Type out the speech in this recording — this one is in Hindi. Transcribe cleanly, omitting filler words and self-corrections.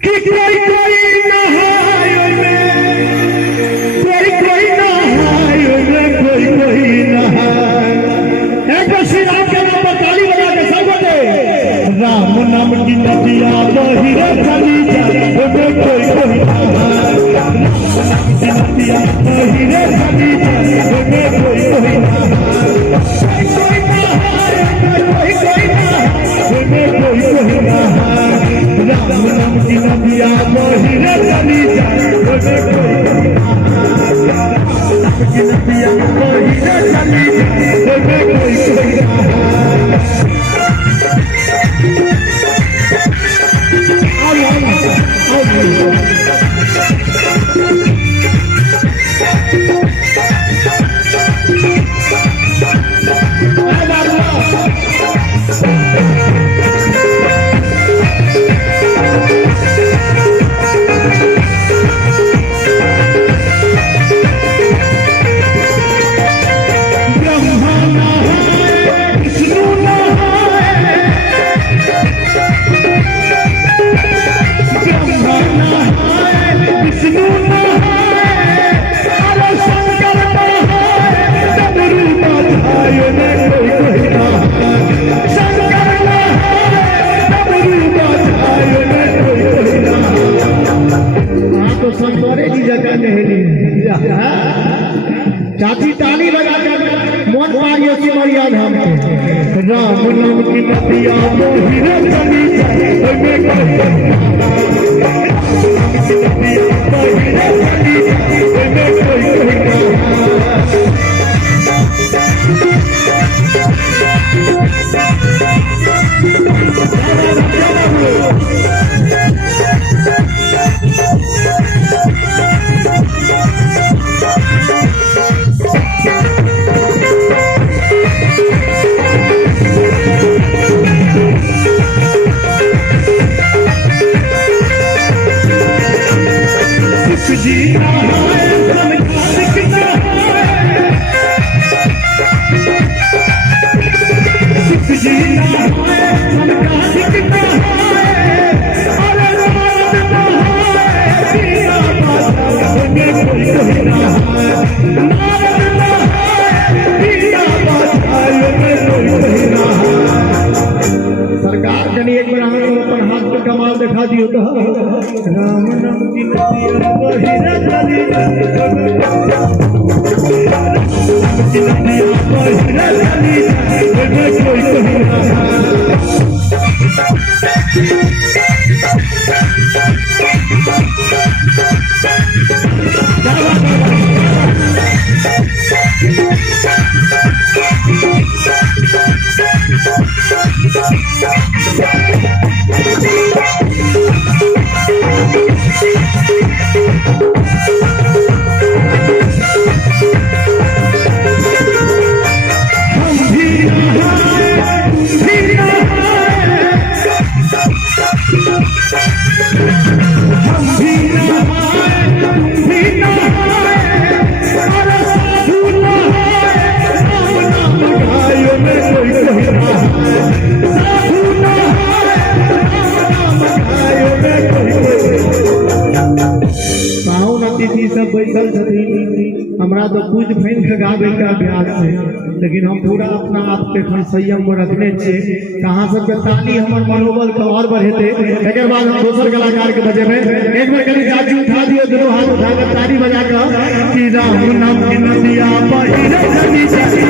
कि कोई कोई नहाय में, कोई नहाय में, कोई नहाय। एक श्री राम के नाम पर ताली बजा के सब बजे राम नाम की नदिया बही रे चली जाए, कोई नहाय। राम नाम की नदिया बही रे चली जाए, कोई नहाय। कोई नहाय, कोई नहाय। राम नाम की नदिया बही रे चली जाए, कोई नाम की नदिया बही रे चली जाए, कोई चाची ताली बजा कर मन मारियो सिमरिया धाम के। राम नाम की नदिया बही रे चली जाए, कमाल दिखा दियो तो राम नाम की नदिया बही रे चली जाए, कोई सब बैठल छथिन। हमरा तो कुछ फैन गावे का अभ्यास है, लेकिन हम पूरा अपना आप के संयम में रखने छे। कहाँ सबके ताली हमर मनोबल के और बढ़ेते। एक बाद हम दोसर कलाकार के बजे में एक बार कभी चाची उठा दियो, दोनों हाथ उठा कर ताली बजा कर कि राम नाम की नदिया बही रे चली जाए।